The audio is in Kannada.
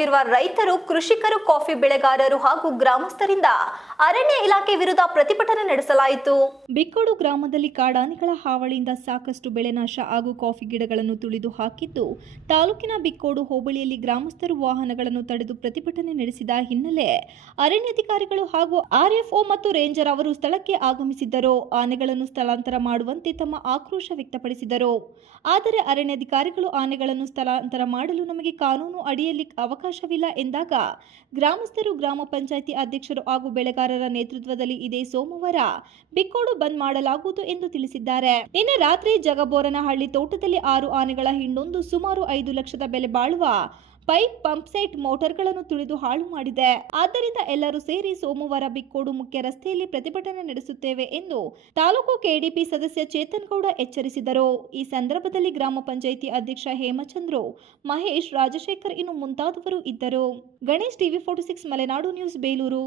ಹೋಗಿರುವ ರೈತರು, ಕೃಷಿಕರು, ಕಾಫಿ ಬೆಳೆಗಾರರು ಹಾಗೂ ಗ್ರಾಮಸ್ಥರಿಂದ ಅರಣ್ಯ ಇಲಾಖೆ ವಿರುದ್ಧ ಪ್ರತಿಭಟನೆ ನಡೆಸಲಾಯಿತು. ಬಿಕ್ಕೋಡು ಗ್ರಾಮದಲ್ಲಿ ಕಾಡಾನೆಗಳ ಹಾವಳಿಯಿಂದ ಸಾಕಷ್ಟು ಬೆಳೆನಾಶ ಹಾಗೂ ಕಾಫಿ ಗಿಡಗಳನ್ನು ತುಳಿದು ಹಾಕಿದ್ದು, ತಾಲೂಕಿನ ಬಿಕ್ಕೋಡು ಹೋಬಳಿಯಲ್ಲಿ ಗ್ರಾಮಸ್ಥರು ವಾಹನಗಳನ್ನು ತಡೆದು ಪ್ರತಿಭಟನೆ ನಡೆಸಿದ ಹಿನ್ನೆಲೆ ಅರಣ್ಯಾಧಿಕಾರಿಗಳು ಹಾಗೂ ಆರ್ಎಫ್ಒ ಮತ್ತು ರೇಂಜರ್ ಅವರು ಸ್ಥಳಕ್ಕೆ ಆಗಮಿಸಿದ್ದರು. ಆನೆಗಳನ್ನು ಸ್ಥಳಾಂತರ ಮಾಡುವಂತೆ ತಮ್ಮ ಆಕ್ರೋಶ ವ್ಯಕ್ತಪಡಿಸಿದರು. ಆದರೆ ಅರಣ್ಯಾಧಿಕಾರಿಗಳು ಆನೆಗಳನ್ನು ಸ್ಥಳಾಂತರ ಮಾಡಲು ನಮಗೆ ಕಾನೂನು ಅಡಿಯಲ್ಲಿ ಅವಕಾಶವಿಲ್ಲ ಎಂದಾಗ ಗ್ರಾಮಸ್ಥರು ಗ್ರಾಮ ಪಂಚಾಯಿತಿ ಅಧ್ಯಕ್ಷರು ಹಾಗೂ ಬೆಳೆಗಾರರ ನೇತೃತ್ವದಲ್ಲಿ ಇದೇ ಸೋಮವಾರ ಬಿಕ್ಕೋಡು ಬಂದ್ ಮಾಡಲಾಗುವುದು ಎಂದು ತಿಳಿಸಿದ್ದಾರೆ. ನಿನ್ನೆ ರಾತ್ರಿ ಜಗಬೋರನಹಳ್ಳಿ ತೋಟದಲ್ಲಿ 6 ಆನೆಗಳ ಹಿಂಡೊಂದು ಸುಮಾರು 5 ಲಕ್ಷದ ಬೆಲೆ ಬಾಳುವ ಪೈಪ್ ಪಂಪ್ಸೆಟ್ ಮೋಟಾರ್ಗಳನ್ನು ತುಳಿದು ಹಾಳು ಮಾಡಿದೆ. ಆದ್ದರಿಂದ ಎಲ್ಲರೂ ಸೇರಿ ಸೋಮವಾರ ಬಿಕ್ಕೋಡು ಮುಖ್ಯ ರಸ್ತೆಯಲ್ಲಿ ಪ್ರತಿಭಟನೆ ನಡೆಸುತ್ತೇವೆ ಎಂದು ತಾಲೂಕು ಕೆಡಿಪಿ ಸದಸ್ಯ ಚೇತನ್ ಗೌಡ ಎಚ್ಚರಿಸಿದರು. ಈ ಸಂದರ್ಭದಲ್ಲಿ ಗ್ರಾಮ ಪಂಚಾಯಿತಿ ಅಧ್ಯಕ್ಷ ಹೇಮಚಂದ್ರು, ಮಹೇಶ್, ರಾಜಶೇಖರ್ ಇನ್ನು ಮುಂತಾದವರು ಇದ್ದರು. Ganesh, TV 46 Malenadu news, Belur.